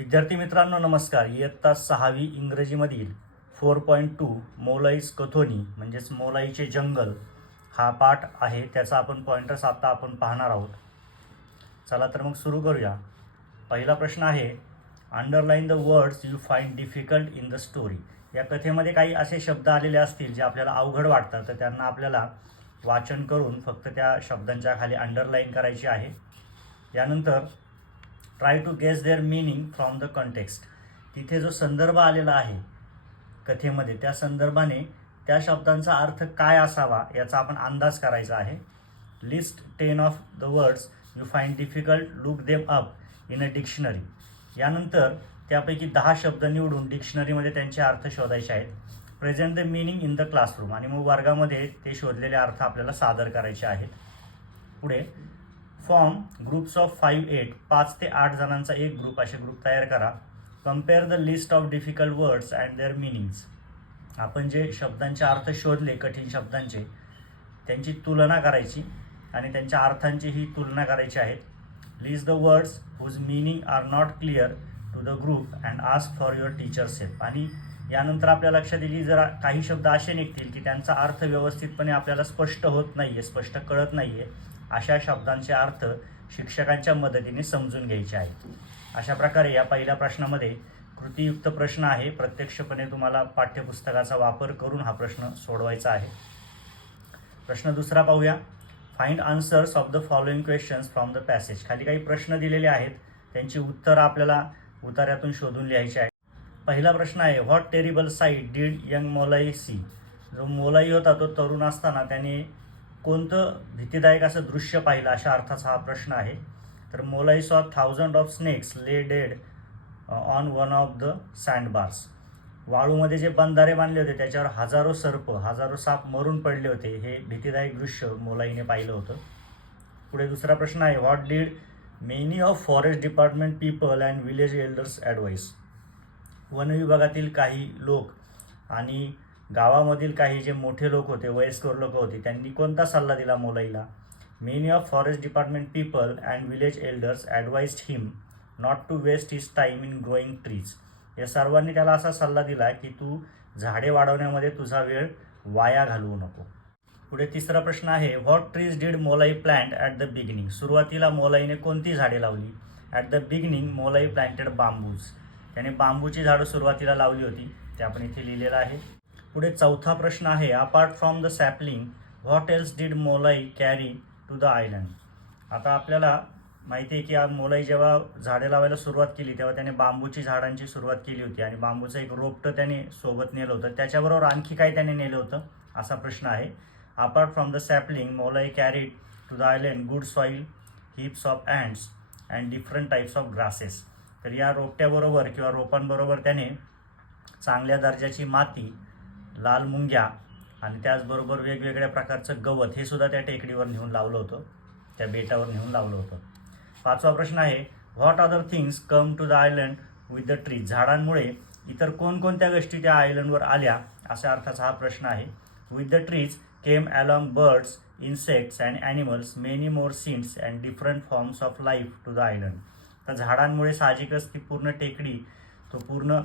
विद्यार्थी मित्रांनो नमस्कार. इयत्ता सहावी इंग्रजीमधील four point two Molai's Kathoni म्हणजेच मोलाईचे जंगल हा पाठ आहे. त्याचा आपण पॉइंटर्स आत्ता आपण पाहणार आहोत. चला तर मग सुरू करूया. पहिला प्रश्न आहे underline the words you find difficult in the story या कथेमध्ये काही असे शब्द आलेले असतील जे आपल्याला अवघड वाटतात तर त्यांना आपल्याला वाचन करून फक्त त्या शब्दांच्या खाली अंडरलाईन करायची आहे. यानंतर try to guess their meaning from the context तिथे जो संदर्भ आलेला आहे कथेमध्ये त्या संदर्भाने त्या शब्दांचा अर्थ काय असावा याचा आपण अंदाज करायचा आहे. List ten of the words you find difficult look them up in a dictionary यानंतर त्यापैकी दहा शब्द निवडून डिक्शनरीमध्ये त्यांचे अर्थ शोधायचे आहेत. Present the meaning in the classroom आणि मग वर्गामध्ये ते शोधलेले अर्थ आपल्याला सादर करायचे आहेत. पुढे form groups of five eight पाच ते आठ जणांचा एक ग्रुप असे ग्रुप तयार करा. Compare the list of difficult words and their meanings आपण जे शब्दांचे अर्थ शोधले कठीण शब्दांचे त्यांची तुलना करायची आणि त्यांच्या अर्थांची ही तुलना करायची आहेत list the words whose meaning are not clear to the group and ask for your teacher's help आणि यानंतर आपल्या लक्षात येईल की जर काही शब्द असे निघतील की त्यांचा अर्थ व्यवस्थितपणे आपल्याला स्पष्ट होत नाही आहे स्पष्ट कळत नाही आहे अशा शब्दांचे अर्थ शिक्षकांच्या मदतीने समजून घ्यायचे आहेत. अशा प्रकारे या पहिल्या प्रश्नामध्ये कृतीयुक्त प्रश्न आहे. प्रत्यक्षपणे तुम्हाला पाठ्यपुस्तकाचा वापर करून हा प्रश्न सोडवायचा आहे. प्रश्न दुसरा पाहूया. Find answers of the following questions from the passage खाली काही प्रश्न दिलेले आहेत. त्यांची उत्तरं आपल्याला उतार्यातून शोधून लिहायचे आहे. पहिला प्रश्न आहे what terrible sight did young Molai see जो मोलाई होता तो तरुण असताना त्याने कोणतं भीतीदायक असं दृश्य पाहिलं अशा अर्थाचा हा प्रश्न आहे. तर Molai saw thousand of snakes lay dead on one of the sandbars वाळूमध्ये जे बंधारे बांधले होते त्याच्यावर हजारो सर्प हजारो साप मरून पडले होते हे भीतीदायक दृश्य मोलाईने पाहिलं होतं. पुढे दुसरा प्रश्न आहे what did many of forest department people and village elders advise one विभागातील काही लोक आणि गावामधील काही जे मोठे लोक होते वयस्कर लोक होते त्यांनी कोणता सल्ला दिला मोलाईला? Many of forest department people and village elders advised him not to waste his time in growing trees या सर्वांनी त्याला असा सल्ला दिला की तू झाडे वाढवण्यामध्ये तुझा वेळ वाया घालवू नको. पुढे तिसरा प्रश्न आहे what trees did Molai plant at the beginning सुरुवातीला मोलाईने कोणती झाडे लावली? At the beginning Molai planted bamboos त्याने बांबूची झाडं सुरुवातीला लावली होती ते आपण इथे लिहिलेलं आहे. पुढे चौथा प्रश्न आहे apart from the sapling what else did Molai carry to the island आता आपल्याला माहिती आहे की आज मोलाई जेव्हा झाडे लावायला सुरुवात केली तेव्हा त्याने बांबूची झाडांची सुरुवात केली होती आणि बांबूचं एक रोपटं त्याने सोबत नेलं होतं. त्याच्याबरोबर आणखी काय त्याने नेलं होतं? असा प्रश्न आहे. Apart from the sapling Molai carried to the island good soil heaps of ants and different types of grasses तर या रोपट्याबरोबर किंवा रोपांबरोबर त्याने चांगल्या दर्जाची माती लाल मुंग्या आणि त्याचबरोबर वेगवेगळ्या प्रकारचं गवत हे सुद्धा त्या टेकडीवर नेऊन लावलं होतं. त्या बेटावर नेऊन लावलं होतं. पाचवा प्रश्न आहे what other things come to the island with the trees झाडांमुळे इतर कोणकोणत्या गोष्टी त्या आयलंडवर आल्या? अशा अर्थाचा हा प्रश्न आहे. With the trees came along birds insects and animals many more scenes and different forms of life to the island तर झाडांमुळे साहजिकच ती पूर्ण टेकडी तो पूर्ण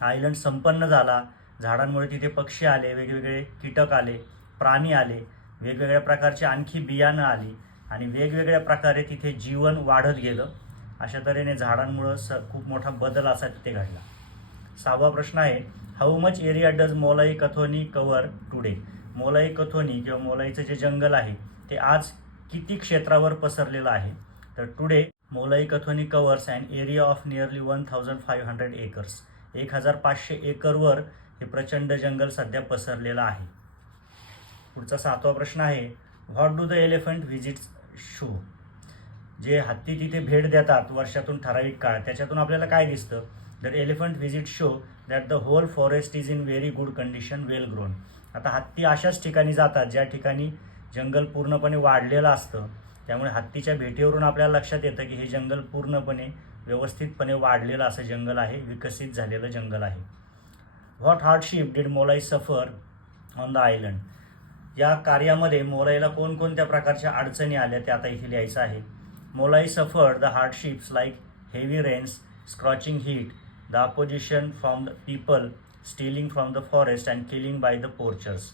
आयलंड संपन्न झाला. झाडांमुळे तिथे पक्षी आले वेगवेगळे कीटक आले प्राणी आले वेगवेगळ्या प्रकारची आणखी बियाणं आली आणि वेगवेगळ्या प्रकारे तिथे जीवन वाढत गेलं. अशा तऱ्हेने झाडांमुळं स खूप मोठा बदल असा तिथे घडला. सहावा प्रश्न आहे how much area does Molai Kathoni cover today Molai Kathoni किंवा मोलाईचं जे जंगल आहे ते आज किती क्षेत्रावर पसरलेलं आहे? तर today Molai Kathoni covers and area of nearly one thousand five hundred acres एक हजार पाचशे एकरवर हे प्रचंड जंगल सध्या पसरलेलं आहे. पुढचा सातवा प्रश्न आहे what do the elephant visit show? जे हत्ती तिथे भेट देतात वर्षातून ठराविक काळ त्याच्यातून आपल्याला काय दिसतं? Their elephant visit show that the whole forest is in very good condition well grown आता हत्ती अशाच ठिकाणी जातात ज्या ठिकाणी जंगल पूर्णपणे वाढलेलं असतं. त्यामुळे हत्तीच्या भेटीवरून आपल्याला लक्षात येतं की हे जंगल पूर्णपणे व्यवस्थितपणे वाढलेलं असं जंगल आहे विकसित झालेलं जंगल आहे. व्हॉट हार्डशिप डिड मोलाई सफर ऑन द आयलंड या कार्यामध्ये मोलाईला कोणकोणत्या प्रकारच्या अडचणी आल्या त्या आता इथे लिहायचं आहे. Molai suffer the hardships like heavy rains scorching heat the opposition from the people stealing from the forest and killing by the poachers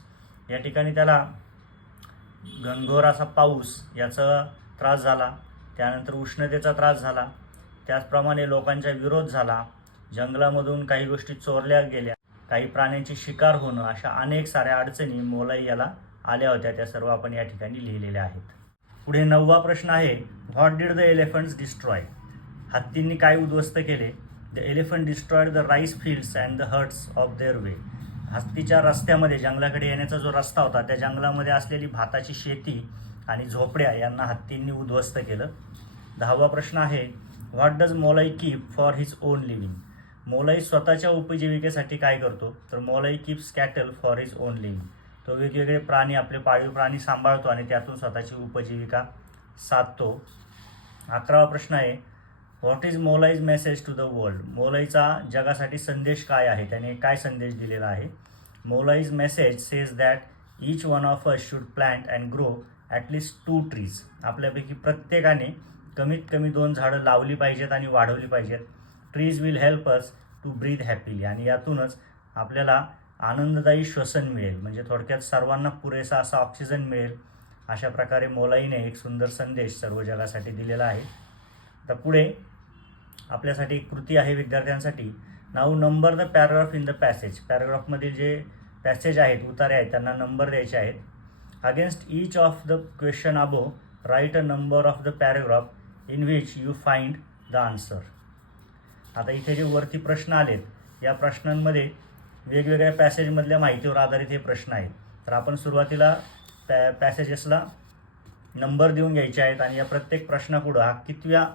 या ठिकाणी त्याला घनघोर असा पाऊस याचा त्रास झाला. त्यानंतर उष्णतेचा त्रास झाला. त्याचप्रमाणे लोकांचा विरोध झाला. जंगलामधून काही गोष्टी चोरल्या गेल्या. काही प्राण्यांची शिकार होणं अशा अनेक साऱ्या अडचणी मोलाई याला आल्या होत्या. त्या सर्व आपण या ठिकाणी लिहिलेल्या आहेत. पुढे नववा प्रश्न आहे what did the elephants destroy? हत्तींनी काय उद्ध्वस्त केले? The elephant destroyed the rice fields and the huts of their way. हत्तीच्या रस्त्यामध्ये जंगलाकडे येण्याचा जो रस्ता होता त्या जंगलामध्ये असलेली भाताची शेती आणि झोपड्या यांना हत्तींनी उद्ध्वस्त केलं. दहावा प्रश्न आहे what does Molai keep for his own living? Molai स्वतःच्या उपजीविकेसाठी काय करतो? तर Molai keeps cattle for his own living तो वेगवेगळे प्राणी आपले पाळीव प्राणी सांभाळतो आणि त्यातून स्वतःची उपजीविका साधतो. अकरावा प्रश्न आहे what is Molai's message to the world मोलाईचा जगासाठी संदेश काय आहे? त्याने काय संदेश दिलेला आहे? Molai's message says that each one of us should plant and grow at least two trees आपल्यापैकी प्रत्येकाने कमीत कमी दोन झाडं लावली पाहिजेत आणि वाढवली पाहिजेत. Trees will help us to breathe happily आणि यातूनच आपल्याला आनंददायी श्वसन मिळेल. म्हणजे थोडक्यात सर्वांना पुरेसा असा ऑक्सिजन मिळेल अशा प्रकारे मोलाईने एक सुंदर संदेश सर्व जगासाठी दिलेला आहे. तर पुढे आपल्यासाठी एक कृती आहे विद्यार्थ्यांसाठी. Now number the paragraph in the passage पॅराग्राफमधील जे पॅसेज आहेत उतारे आहेत त्यांना नंबर द्यायचे आहेत. Against each of the question above write a number of the paragraph in which you find the answer आता इथे जे वरती प्रश्न आलेत या प्रश्नांमध्ये वेगवेगळ्या पॅसेजमधल्या माहितीवर आधारित हे प्रश्न आहेत. तर आपण सुरुवातीला पॅ पॅसेजेसला नंबर देऊन घ्यायचे आहेत आणि या प्रत्येक प्रश्नापुढं हा कितव्या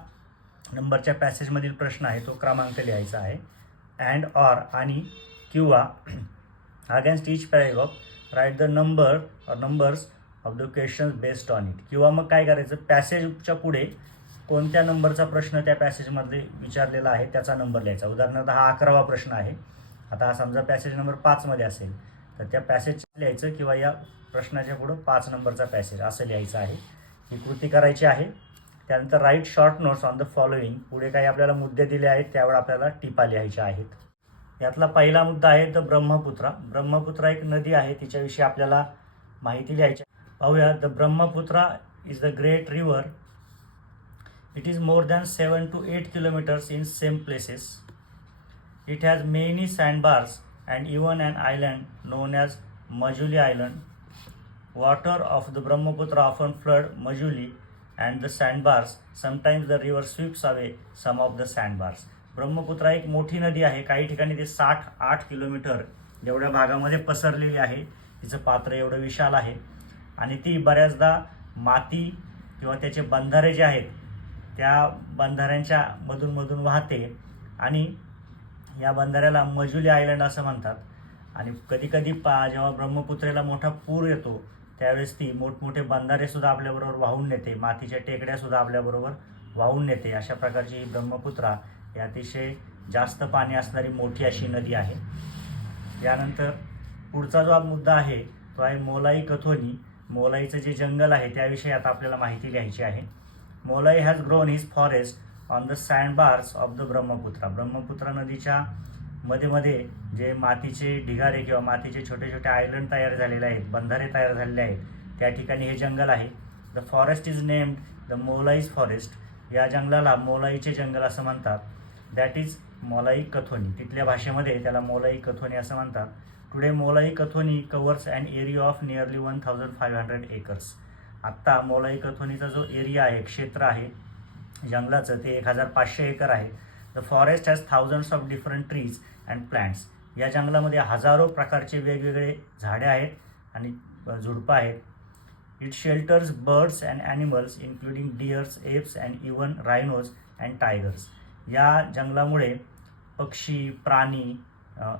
नंबरच्या पॅसेजमधील प्रश्न आहे तो क्रमांक लिहायचा आहे. अँड ऑर आणि किंवा against each paragraph write the number or numbers of the questions based on it किंवा मग काय करायचं? पॅसेजच्या पुढे कोणत्या नंबरचा प्रश्न त्या पॅसेजमध्ये विचारलेला आहे त्याचा नंबर लिहायचा. उदाहरणार्थ हा अकरावा प्रश्न आहे. आता हा समजा पॅसेज नंबर पाचमध्ये असेल तर त्या पॅसेज लिहायचं किंवा या प्रश्नाच्या पुढं पाच नंबरचा पॅसेज असं लिहायचं आहे. ही कृती करायची आहे. त्यानंतर write short notes on the following पुढे काही आपल्याला मुद्दे दिले आहेत त्यावर आपल्याला टिपा लिहायच्या आहेत. यातला पहिला मुद्दा आहे द ब्रह्मपुत्रा. ब्रह्मपुत्रा एक नदी आहे तिच्याविषयी आपल्याला माहिती लिहायची पाहूया. The Brahmaputra is the great river It is more than 7 to 8 kilometers in same places. It has many sandbars and even an island known as Majuli Island. Water of the Brahmaputra often flood Majuli and the sandbars. Sometimes the river sweeps away some of the sandbars. Brahmaputra एक मोठी नदी आहे काही ठिकाणी ते साठ आठ kilometre एवढ्या भागामध्ये पसरलेली आहे तिचं पात्र एवढं विशाल आहे आणि ती बऱ्याचदा माती किंवा त्याचे बंधारे जे आहेत त्या बंधाऱ्यांच्या मधून मधून वाहते आणि या बंधाऱ्याला मजुली आयलंड असं म्हणतात. आणि कधीकधी पा जेव्हा ब्रह्मपुत्रेला मोठा पूर येतो त्यावेळेस ती मोठमोठे बंधारेसुद्धा आपल्याबरोबर वाहून नेते. मातीच्या टेकड्यासुद्धा आपल्याबरोबर वाहून नेते. अशा प्रकारची ही ब्रह्मपुत्रा ही अतिशय जास्त पाणी असणारी मोठी अशी नदी आहे. यानंतर पुढचा जो मुद्दा आहे तो आहे मोलाई कथोनी. मोलाईचं जे जंगल आहे त्याविषयी आता आपल्याला माहिती लिहायची आहे. Molai has grown his forest on the sandbars of the Brahmaputra Brahmaputra नदीच्या मध्ये मध्ये जे मातीचे ढिगारे किंवा मातीचे छोटे छोटे आयलंड तयार झालेले आहेत बंधारे तयार झालेले आहेत त्या ठिकाणी हे जंगल आहे. The forest is named the Molai's forest या जंगलाला मोलाईचे जंगल असं म्हणतात. दॅट इज मोलाई कथोनी तिथल्या भाषेमध्ये त्याला मोलाई कथोनी असं म्हणतात. Today Molai Kathoni covers and area of nearly one thousand five hundred acres आत्ता मोलाई कथोनीचा जो एरिया आहे क्षेत्र आहे जंगलाचं ते एक हजार पाचशे एकर आहे. The forest has thousands of different trees and plants या जंगलामध्ये हजारो प्रकारचे वेगवेगळे झाडे आहेत आणि झुडपं आहेत. It shelters birds and animals including deers apes and even rhinos and tigers या जंगलामुळे पक्षी प्राणी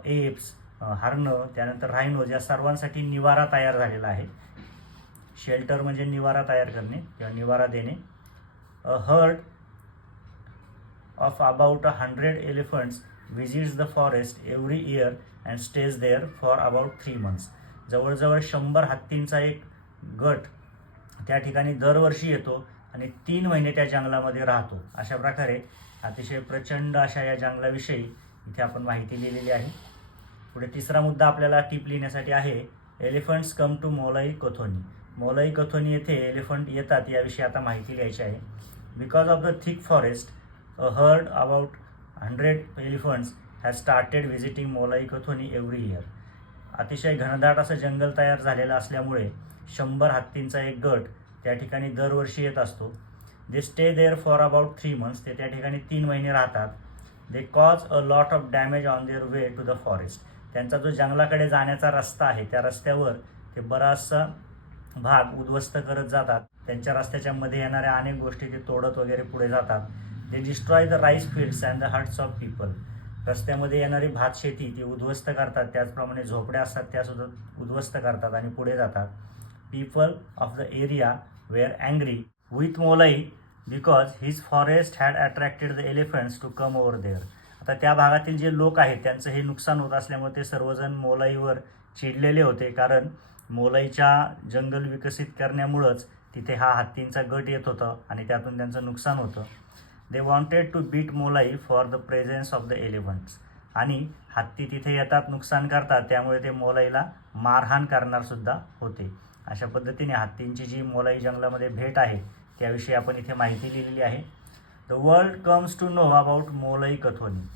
एप्स हरणं त्यानंतर रायनोज या सर्वांसाठी निवारा तयार झालेला आहे. शेल्टर म्हणजे निवारा तयार करणे किंवा निवारा देणे. A herd of about a hundred elephants visits the forest every year and stays there for about three months. जवळजवळ शंभर हत्तींचा एक गट त्या ठिकाणी दरवर्षी येतो आणि तीन महिने त्या जंगलामध्ये राहतो. अशा प्रकारे अतिशय प्रचंड अशा या जंगलाविषयी इथे आपण माहिती दिलेली आहे. पुढे तिसरा मुद्दा आपल्याला टीप लिहिण्यासाठी आहे. एलिफंट्स कम टू मोलाई कोथोनी. मोलाई कथोनी येथे एलिफंट येतात याविषयी आता माहिती लिहायची आहे. Because of the thick forest a herd about hundred elephants has started visiting Molai Kathoni every year अतिशय घनदाट असं जंगल तयार झालेलं असल्यामुळे शंभर हत्तींचा एक गट त्या ठिकाणी दरवर्षी येत असतो. They stay there for about three months ते त्या ठिकाणी तीन महिने राहतात. They cause a lot of damage on their way to the forest त्यांचा जो जंगलाकडे जाण्याचा रस्ता आहे त्या रस्त्यावर ते बराचसा भाग उद्ध्वस्त करत जातात. त्यांच्या रस्त्याच्या मध्ये येणाऱ्या अनेक गोष्टी ते तोडत वगैरे पुढे जातात. They destroy the rice fields and the huts of people रस्त्यामध्ये येणारी भात शेती ती उद्ध्वस्त करतात. त्याचप्रमाणे झोपड्या असतात त्यासुद्धा उद्ध्वस्त करतात आणि पुढे जातात. People of the area were angry with Molai because his forest had attracted the elephants to come over there आता त्या भागातील जे लोक आहेत त्यांचं हे नुकसान होत असल्यामुळे ते सर्वजण मोलाईवर चिडलेले होते. कारण मोलाईच्या जंगल विकसित करण्यामुळंच तिथे हा हत्तींचा गट येत होता आणि त्यातून त्यांचं नुकसान होतं. They wanted to beat Molai for the presence of the elephants आणि हत्ती तिथे येतात नुकसान करतात त्यामुळे ते मोलाईला मारहाण करणारसुद्धा होते. अशा पद्धतीने हत्तींची जी मोलाई जंगलामध्ये भेट आहे त्याविषयी आपण इथे माहिती लिहिलेली आहे. The world comes to know about Molai Kathoni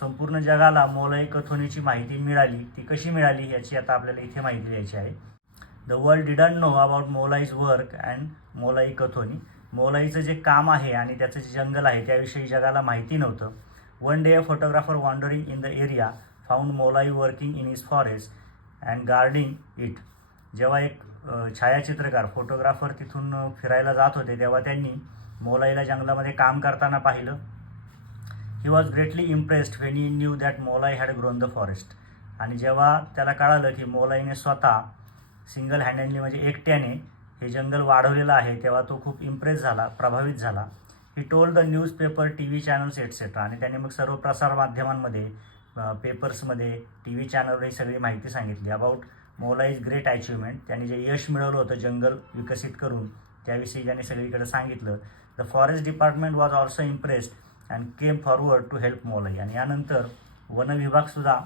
संपूर्ण जगाला मोलाई कथोनीची माहिती मिळाली. ती कशी मिळाली याची आता आपल्याला इथे माहिती द्यायची आहे. The world didn't know about Molai's work and Molai Kathoni मोलाईचं जे काम आहे आणि त्याचं जे जंगल आहे त्याविषयी जगाला माहिती नव्हतं. One day a photographer wandering in the area found Molai working in his forest and guarding it जेव्हा एक छायाचित्रकार फोटोग्राफर तिथून फिरायला जात होते तेव्हा त्यांनी मोलाईला जंगलामध्ये काम करताना पाहिलं. He was greatly impressed when he knew that Molai had grown the forest आणि जेव्हा त्याला कळालं की मोलाईने स्वतः सिंगल हँडेडली म्हणजे एकट्याने हे जंगल वाढवलेलं आहे तेव्हा तो खूप इम्प्रेस झाला प्रभावित झाला. He told the newspaper T V channels etcetera आणि त्याने मग सर्व प्रसार माध्यमांमध्ये पेपर्समध्ये टी व्ही चॅनलवर ही सगळी माहिती सांगितली. अबाउट मोलाईज ग्रेट अचिव्हमेंट त्यांनी जे यश मिळवलं होतं जंगल विकसित करून त्याविषयी त्याने सगळीकडे सांगितलं. The forest department was also impressed and came forward to help Molai आणि यानंतर वनविभागसुद्धा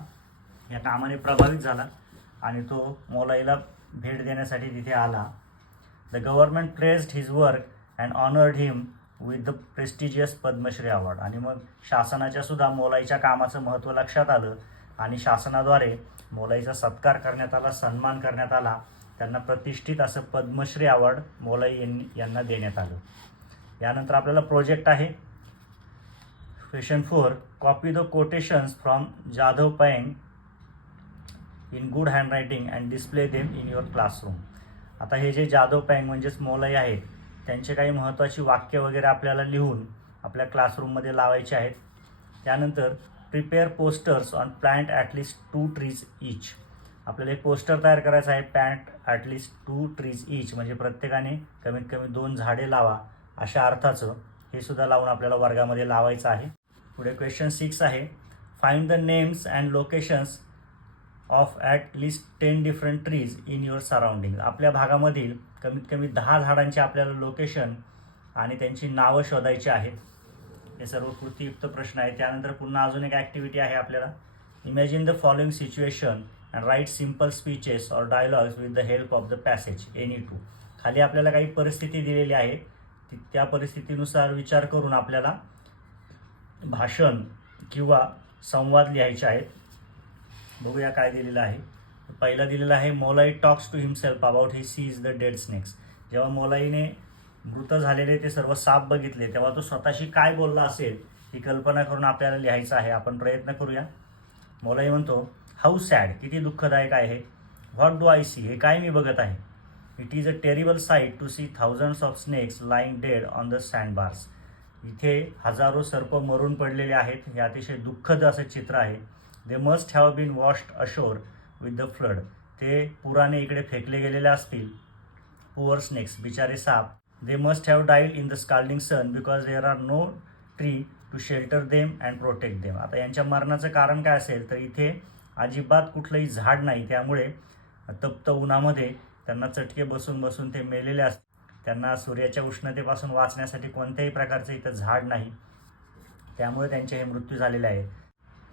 या कामाने प्रभावित झाला आणि तो मोलाईला भेट देण्यासाठी तिथे आला. The government praised his work and honoured him with the prestigious Padma Shri award आणि मग शासनाच्या सुद्धा मोलाईच्या कामाचं महत्त्व लक्षात आलं आणि शासनाद्वारे मोलाईचा सत्कार करण्यात आला सन्मान करण्यात आला. त्यांना प्रतिष्ठित असं पद्मश्री अवॉर्ड मोलाई यांनी यांना देण्यात आलं. यानंतर आपल्याला प्रोजेक्ट आहे. Question four copy the quotations from Jadav Payeng in good handwriting and display them in your classroom आता हे जे जाधव पँग म्हणजेच मोलई आहेत त्यांचे काही महत्त्वाची वाक्य वगैरे आपल्याला लिहून आपल्या क्लासरूममध्ये लावायचे आहेत. त्यानंतर prepare posters on plant at least two trees each आपल्याला एक पोस्टर तयार करायचं आहे plant at least two trees each म्हणजे प्रत्येकाने कमीत कमी दोन झाडे लावा अशा अर्थाचं हे सुद्धा लावून आपल्याला वर्गामध्ये लावायचं आहे. पुढे क्वेश्चन सिक्स आहे. Find the names and locations of at least ten different trees in your surrounding आपल्या भागामधील कमीत कमी दहा झाडांचे आपल्याला लोकेशन आणि त्यांची नावं शोधायची आहेत. हे सर्व कृतीयुक्त प्रश्न आहे त्यानंतर पुन्हा अजून एक ॲक्टिव्हिटी आहे आपल्याला. Imagine the following situation and write simple speeches or dialogues with the help of the passage any two खाली आपल्याला काही परिस्थिती दिलेली आहे. ती त्या परिस्थितीनुसार विचार करून आपल्याला भाषण किंवा संवाद लिहायचे आहेत. बघूया काय दिलेलं आहे. पहिला दिलेला आहे Molai talks to himself about he sees the dead snakes जेव्हा मोलाईने मृत झालेले ते सर्व साप बघितले तेव्हा तो स्वतःशी काय बोलला असेल ही कल्पना करून आपल्याला लिहायचं आहे. आपण प्रयत्न करूया. मोलाई म्हणतो हाऊ सॅड किती दुःखदायक आहे. व्हॉट डू आय सी हे काय मी बघत आहे? It is a terrible sight to see thousands of snakes lying dead on the sand bars इथे हजारो सर्प मरून पडलेले आहेत. हे अतिशय दुःखद असं चित्र आहे. They must have been washed ashore with the flood ते पुराने इकडे फेकले गेलेले असतील. पुअर स्नेक्स बिचारे साप. They must have died in the scalding sun because there are no tree to shelter them and protect them आता यांच्या मरणाचं कारण काय असेल? तर इथे अजिबात कुठलंही झाड नाही. त्यामुळे तप्त उन्हामध्ये त्यांना चटके बसून बसून ते मेलेले असतात त्यांना सूर्याच्या उष्णतेपासून वाचण्यासाठी कोणत्याही प्रकारचं इथं झाड नाही. त्यामुळे त्यांचे हे मृत्यू झालेले आहे.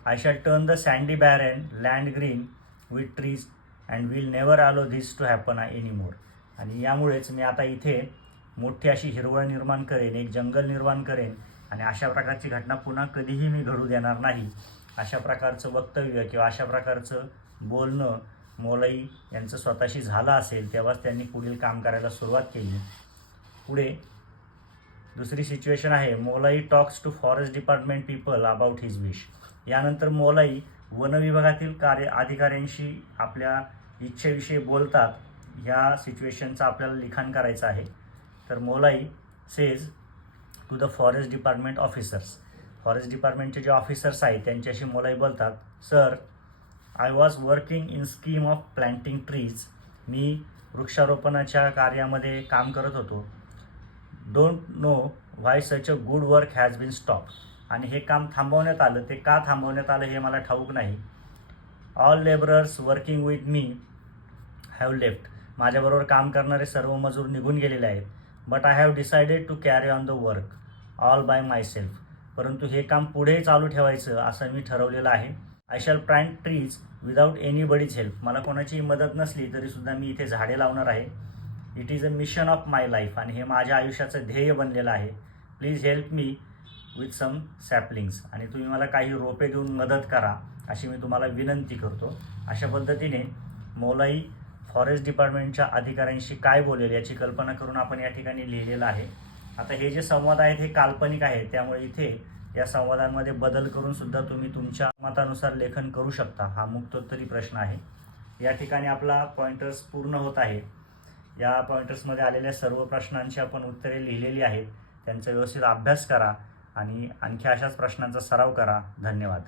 I shall turn the sandy barren land green with trees and will never allow this to happen any more आणि यामुळेच मी आता इथे मोठी अशी हिरवळ निर्माण करेन एक जंगल निर्माण करेन आणि अशा प्रकारची घटना पुन्हा कधीही मी घडू देणार नाही. अशा प्रकारचं वक्तव्य किंवा अशा प्रकारचं बोलणं मोलाई यांचं स्वतःशी झालं असेल तेव्हाच त्यांनी पुढील काम करायला सुरुवात केली. पुढे. दुसरी सिच्युएशन आहे Molai talks to forest department people about his wish यानंतर मोलाई वन विभागातील कार्य अधिकाऱ्यांशी आपल्या इच्छेविषयी बोलतात. ह्या सिच्युएशनचं आपल्याला लिखाण करायचं आहे. तर Molai says to the forest department officers forest डिपार्टमेंटचे जे ऑफिसर्स आहेत त्यांच्याशी मोलाई बोलतात sir I was working in scheme of planting trees मी वृक्षारोपणाच्या कार्यामध्ये काम करत होतो. Don't know why such a good work has been stop आणि हे काम थांबवण्यात आलं. ते का थांबवण्यात आलं हे मला ठाऊक नाही. All labourers working with me have left माझ्याबरोबर काम करणारे सर्व मजूर निघून गेलेले आहेत. But I have decided to carry on the work all by myself परंतु हे काम पुढे चालू ठेवायचं असं मी ठरवलेलं आहे. I shall plant trees without anybody's help मला कोणाचीही मदत नसली तरीसुद्धा मी इथे झाडे लावणार आहे. It is a mission of my life आणि हे माझ्या आयुष्याचं ध्येय बनलेलं आहे. Please help me with some saplings आणि तुम्ही मला काही रोपे देऊन मदत करा अशी मी तुम्हाला विनंती करतो. अशा पद्धतीने मोलाई फॉरेस्ट डिपार्टमेंटच्या अधिकाऱ्यांशी काय बोलेल याची कल्पना करून आपण या ठिकाणी लिहिलेलं आहे. आता हे जे संवाद आहेत हे काल्पनिक आहेत त्यामुळे इथे या संवादांमध्ये बदल करून सुद्धा तुम्ही तुमच्या मतानुसार लेखन करू शकता. हा मुक्तोत्तरी प्रश्न आहे. या ठिकाणी आपला पॉइंटर्स पूर्ण होत आहे. या पॉइंटर्समध्ये आलेल्या सर्व प्रश्नांची आपण उत्तरे लिहिलेली आहेत. त्यांचा व्यवस्थित अभ्यास करा आणि आणखी अशाच प्रश्नांचा सराव करा. धन्यवाद.